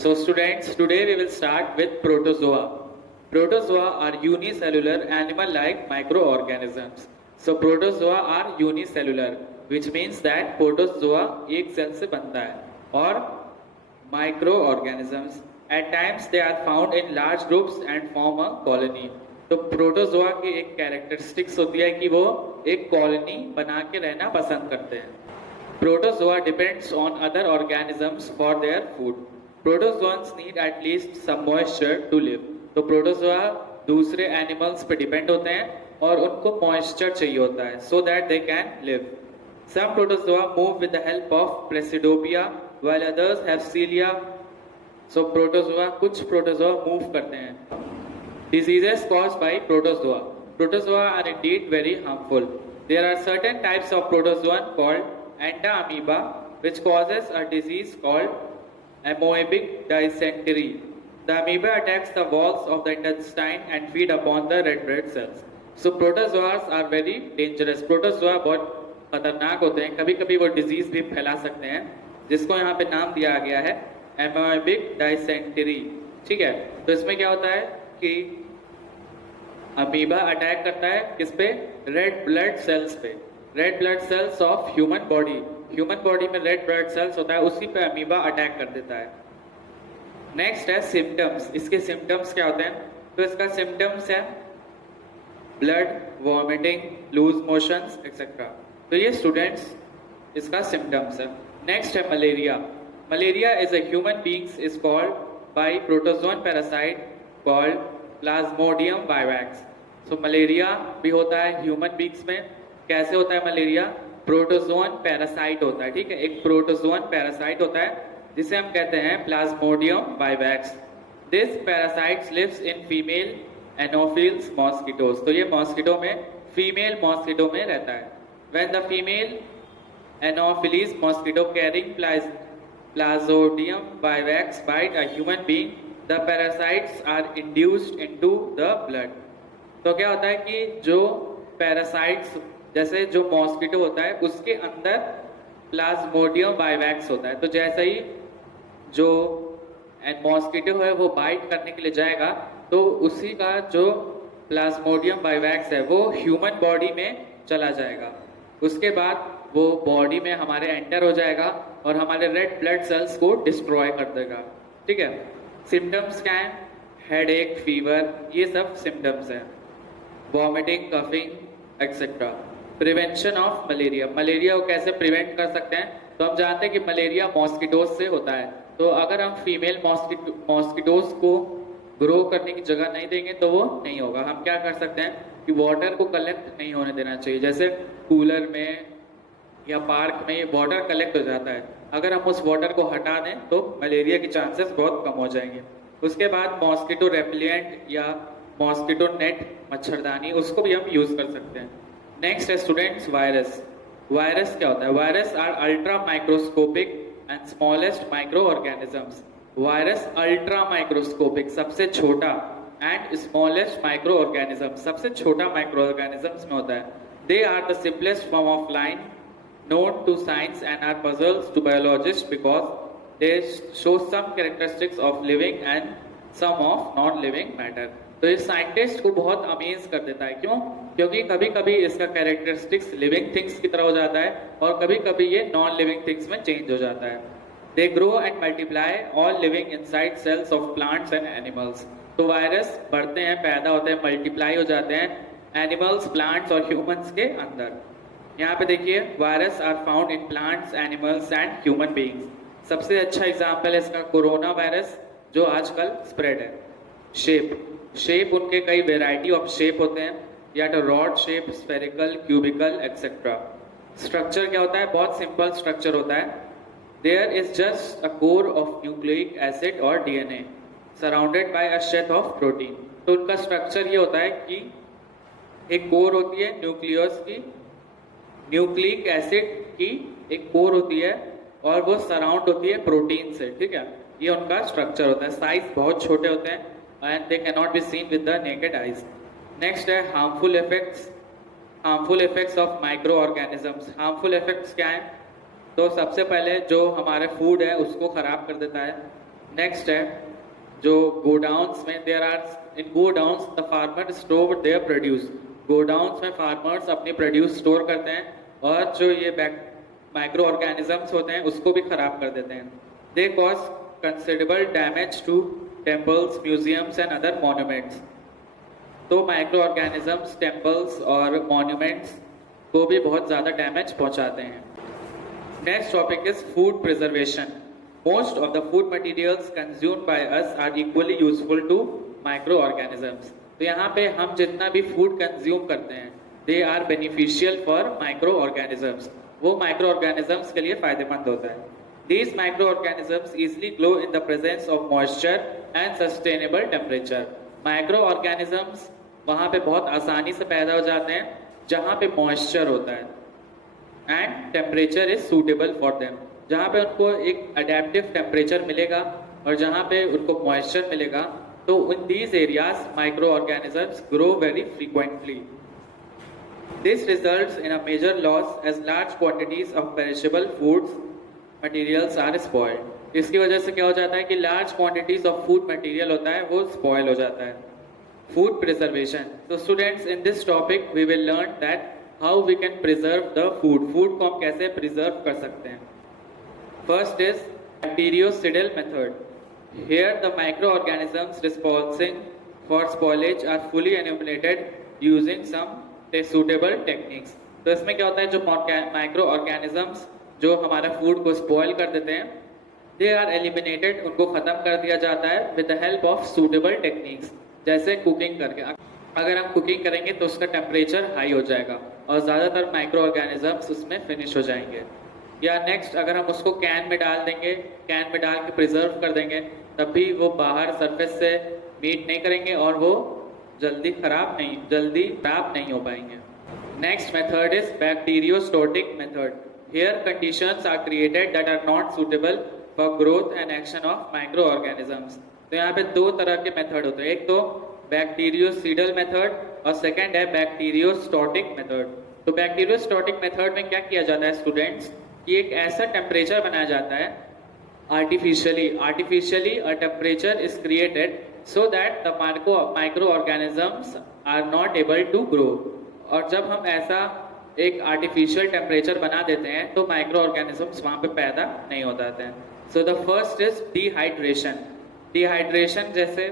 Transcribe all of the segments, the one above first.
So students, today we will start with protozoa. Protozoa are unicellular animal-like microorganisms. So protozoa are unicellular, which means that protozoa एक cell से बनता है और microorganisms. At times they are found in large groups and form a colony. तो protozoa की एक characteristics होती है कि वो एक कॉलोनी बना के रहना पसंद करते हैं. Protozoa depends on other organisms for their food. Protozoans need at least some moisture to live. तो प्रोटोजोआ दूसरे एनिमल्स पे डिपेंड होते हैं और उनको मॉइस्चर चाहिए होता है so that they can live. Some protozoa move with the help of Presidophia while others have cilia. So protozoa कुछ प्रोटोजोआ मूव करते हैं. Diseases caused by protozoa. Protozoa are indeed very harmful. There are certain types of protozoan called entamoeba, which causes a disease called amoebic dysentery. The amoeba attacks the walls of the intestine and feed upon the red blood cells. So protozoas are very dangerous. Protozoa बहुत खतरनाक होते हैं. कभी कभी वो disease भी फैला सकते हैं, जिसको यहाँ पे नाम दिया गया है amoebic dysentery. ठीक है, तो इसमें क्या होता है कि अमीबा अटैक करता है किस पे? रेड ब्लड सेल्स पे. Red blood cells of human body. Human body में रेड ब्लड सेल्स होता है, उसी पे अमीबा अटैक कर देता है. नेक्स्ट है सिम्टम्स. इसके सिम्टम्स क्या होते हैं? तो इसका सिम्टम्स है blood, vomiting, loose motions etcetera. तो ये स्टूडेंट्स इसका सिम्टम्स है. नेक्स्ट है malaria. Malaria is a human beings is called by protozoan parasite called plasmodium vivax. So malaria भी होता है ह्यूमन बीइंग्स में. कैसे होता है मलेरिया? प्रोटोजोन पैरासाइट होता है. ठीक है, एक प्रोटोजोन पैरासाइट होता है जिसे हम कहते हैं plasmodium vivax. This parasites lives in female anopheles mosquitoes. तो ये मॉस्किटो में, फीमेल मॉस्किटो में रहता है. When the female anopheles mosquito carrying plasmodium vivax bite a human being, the parasites are induced into the blood. तो क्या होता है कि जो पैरासाइट्स, जैसे जो मॉस्किटो होता है उसके अंदर प्लाज्मोडियम वाइवैक्स होता है. तो जैसे ही जो मॉस्किटो है वो बाइट करने के लिए जाएगा तो उसी का जो प्लाज्मोडियम वाइवैक्स है वो ह्यूमन बॉडी में चला जाएगा. उसके बाद वो बॉडी में हमारे एंटर हो जाएगा और हमारे रेड ब्लड सेल्स को डिस्ट्रॉय कर देगा. ठीक है, सिम्टम्स क्या है? हेड एक, फीवर, ये सब सिम्टम्स हैं. Vomiting, coughing etcetera. Prevention of malaria. Malaria को कैसे प्रिवेंट कर सकते हैं? तो हम जानते हैं कि मलेरिया मॉस्किटोज से होता है. तो अगर हम फीमेल मॉस्किटोज को ग्रो करने की जगह नहीं देंगे तो वो नहीं होगा. हम क्या कर सकते हैं कि वाटर को कलेक्ट नहीं होने देना चाहिए. जैसे कूलर में या पार्क में वाटर कलेक्ट हो जाता है, अगर हम उस वाटर को हटा दें तो मलेरिया के चांसेस बहुत कम हो जाएंगे. उसके बाद मॉस्किटो रेपिलेंट या मॉस्किटो नेट, मच्छरदानी, उसको भी हम यूज कर सकते हैं. नेक्स्ट है स्टूडेंट्स वायरस. वायरस क्या होता है? Virus are ultra microscopic and smallest micro organisms. Virus ultra microscopic सबसे छोटा एंड स्मॉलेस्ट माइक्रो ऑर्गेनिज्म सबसे छोटा माइक्रो ऑर्गेनिजम्स में होता है. They are the simplest form of line known to science and are puzzles to biologists because they show some characteristics of living and some of non-living matter. तो ये scientist को बहुत amaze कर देता है. क्यों? क्योंकि कभी कभी इसका कैरेक्टरिस्टिक्स लिविंग थिंग्स की तरह हो जाता है और कभी कभी ये नॉन लिविंग थिंग्स में चेंज हो जाता है. They grow and multiply all living inside cells of plants and animals. तो वायरस बढ़ते हैं, पैदा होते हैं, मल्टीप्लाई हो जाते हैं एनिमल्स, प्लांट्स और ह्यूमंस के अंदर. यहाँ पे देखिए, virus are found in plants, animals and human beings. सबसे अच्छा एग्जाम्पल है इसका कोरोना वायरस जो आजकल स्प्रेड है. शेप उनके कई वेराइटी ऑफ शेप होते हैं, या तो rod shape, spherical, cubical etcetera. Structure क्या होता है? बहुत सिंपल स्ट्रक्चर होता है. There is just a core of nucleic acid और DNA surrounded by a sheath of protein. तो उनका स्ट्रक्चर ये होता है कि एक कोर होती है न्यूक्लियस की, न्यूक्लिक एसिड की एक कोर होती है और वो सराउंड होती है प्रोटीन से. ठीक है, ये उनका स्ट्रक्चर होता है. साइज बहुत छोटे होते हैं and they can not be seen with the naked eyes. Next है harmful effects of micro organisms. Harmful effects क्या है? तो सबसे पहले जो हमारे फूड है उसको खराब कर देता है. नेक्स्ट है जो गोडाउन्स में there are in godowns the farmer store their produce. Godowns में फार्मर्स अपनी प्रोड्यूस स्टोर करते हैं और जो ये माइक्रो ऑर्गेनिजम्स होते हैं उसको भी खराब कर देते हैं। They cause considerable damage to temples, museums and other monuments. तो माइक्रो ऑर्गेनिजम्स टेम्पल्स और मॉन्यूमेंट्स को भी बहुत ज़्यादा डैमेज पहुंचाते हैं। Next topic is food preservation. Most of the food materials consumed by us are equally useful to microorganisms. तो यहाँ पे हम जितना भी फूड कंज्यूम करते हैं they are beneficial for microorganisms. वो microorganisms के लिए फायदेमंद होता है। These microorganisms easily grow in the presence of moisture and sustainable temperature. Microorganisms वहाँ पे बहुत आसानी से पैदा हो जाते हैं जहाँ पे मॉइस्चर होता है and temperature is suitable for them. जहाँ पे उनको एक अडेप्टिव टेम्परेचर मिलेगा और जहाँ पे उनको मॉइस्चर मिलेगा, तो in these areas micro organisms grow very frequently. This results in a major loss as large quantities of perishable foods materials are spoiled. इसकी वजह से क्या हो जाता है कि large quantities of food material होता है वो स्पॉइल हो जाता है। Food preservation. तो students in this topic we will learn that how we can preserve the food. Food को हम कैसे प्रिजर्व कर सकते हैं। First is bactericidal method. Here the microorganisms responsible for spoilage are fully eliminated using some suitable techniques. तो इसमें क्या होता है, जो माइक्रो ऑर्गेनिजम्स जो हमारा फूड को स्पॉइल कर देते हैं दे आर एलिमिनेटेड, उनको खत्म कर दिया जाता है with the help of suitable techniques. जैसे कुकिंग करके, अगर हम कुकिंग करेंगे तो उसका टेम्परेचर हाई हो जाएगा और ज़्यादातर माइक्रो ऑर्गेनिजम्स उसमें फिनिश हो जाएंगे। या नेक्स्ट अगर हम उसको कैन में डाल देंगे, कैन में डाल के प्रिजर्व कर देंगे, तब भी वो बाहर सरफेस से मीट नहीं करेंगे और वो जल्दी खराब नहीं हो पाएंगे। Next method is bacteriostatic method. Here conditions are created that are not suitable for growth and action of micro organisms. तो यहाँ पे दो तरह के मेथड होते हैं, एक तो बैक्टीरियोसिडल मेथड और सेकेंड है बैक्टीरियोस्टोटिक मेथड। तो बैक्टीरियोस्टोटिक मेथड में क्या किया जाता है स्टूडेंट्स कि एक ऐसा टेम्परेचर बनाया जाता है artificially a temperature is created so that the micro organisms are not able to grow. और जब हम ऐसा एक आर्टिफिशियल टेम्परेचर बना देते हैं तो माइक्रो ऑर्गेनिजम्स वहाँ पे पैदा नहीं हो जाते हैं। So the first is dehydration. Dehydration जैसे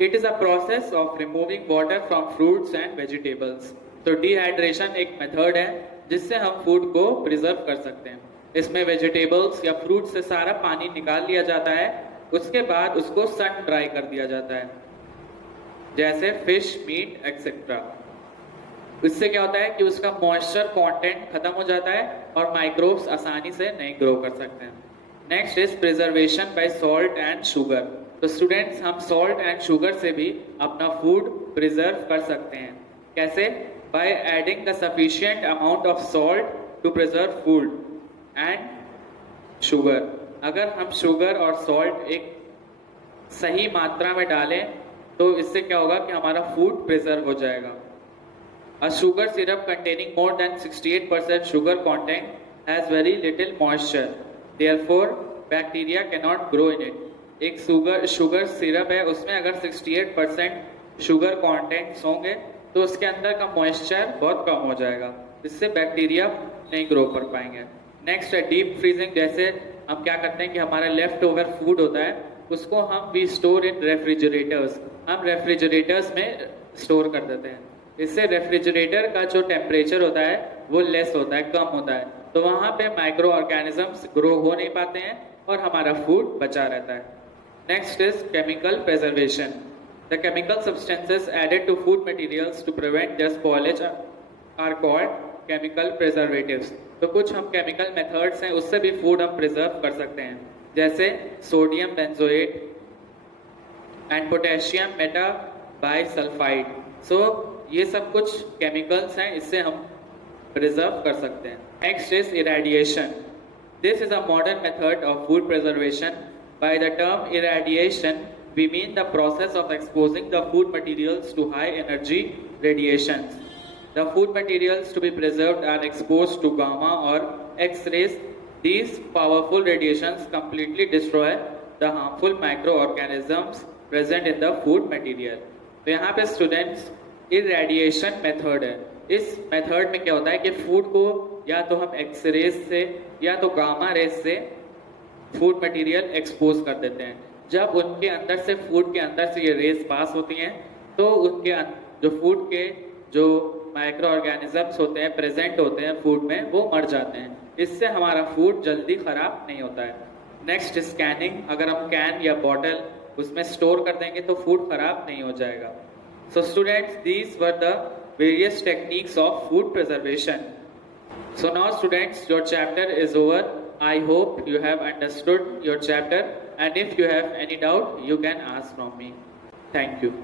it is a process of removing water from fruits and vegetables. तो डिहाइड्रेशन एक मेथड है जिससे हम फूड को प्रिजर्व कर सकते हैं। इसमें वेजिटेबल्स या फ्रूट से सारा पानी निकाल लिया जाता है, उसके बाद उसको सन ड्राई कर दिया जाता है, जैसे फिश, मीट एक्सेट्रा। इससे क्या होता है कि उसका मॉइस्चर कंटेंट खत्म हो जाता है और माइक्रोब्स आसानी से नहीं ग्रो कर सकते हैं। Next is preservation by salt and sugar. तो स्टूडेंट्स हम सॉल्ट एंड शुगर से भी अपना फूड प्रिजर्व कर सकते हैं। कैसे? by adding the sufficient amount of salt to preserve food and sugar। अगर हम शुगर और सॉल्ट एक सही मात्रा में डालें तो इससे क्या होगा कि हमारा फूड प्रिजर्व हो जाएगा। A sugar syrup containing more than 68% sugar content has very little moisture, therefore bacteria cannot grow in it। एक शुगर सिरप है, उसमें अगर 68% शुगर कॉन्टेंट्स होंगे तो उसके अंदर का मॉइस्चर बहुत कम हो जाएगा, जिससे बैक्टीरिया नहीं ग्रो कर पाएंगे। नेक्स्ट है डीप फ्रीजिंग। जैसे हम क्या करते हैं कि हमारा लेफ्ट ओवर फूड होता है उसको हम वी स्टोर इन रेफ्रिजरेटर्स। हम रेफ्रिजरेटर्स में स्टोर कर देते हैं। इससे रेफ्रिजरेटर का जो टेम्परेचर होता है वो लेस होता है, कम होता है, तो वहाँ पे माइक्रो ऑर्गेनिजम्स ग्रो हो नहीं पाते हैं और हमारा फूड बचा रहता है। Next is chemical preservation. The chemical substances added to food materials to prevent their spoilage are called chemical preservatives। तो कुछ हम केमिकल मेथड्स हैं उससे भी फूड हम प्रिजर्व कर सकते हैं, जैसे sodium benzoate and potassium metabisulphide. सो ये सब कुछ केमिकल्स हैं, इससे हम प्रिजर्व कर सकते हैं। Next is irradiation. This is a modern method of food preservation. By the term irradiation we mean the process of exposing the food materials to high energy radiations. The food materials to be preserved are exposed to gamma or X-rays These powerful radiations completely destroy the harmful microorganisms present in the food material. तो यहाँ पे students irradiation method है. इस method में क्या होता है कि फूड को या तो हम एक्सरेज से या तो गामा रेज से फूड मटेरियल एक्सपोज कर देते हैं. जब उनके अंदर से फूड के अंदर से ये रेज पास होती हैं तो उनके जो फूड के जो माइक्रो ऑर्गेनिजम्स होते हैं प्रेजेंट होते हैं फूड में वो मर जाते हैं. इससे हमारा फूड जल्दी खराब नहीं होता है. Next scanning. अगर हम कैन या बॉटल उसमें स्टोर कर देंगे तो फूड खराब नहीं हो जाएगा. So students, these were the various techniques of food preservation. So now students, your chapter is over. I hope you have understood your chapter, and if you have any doubt, you can ask from me. Thank you.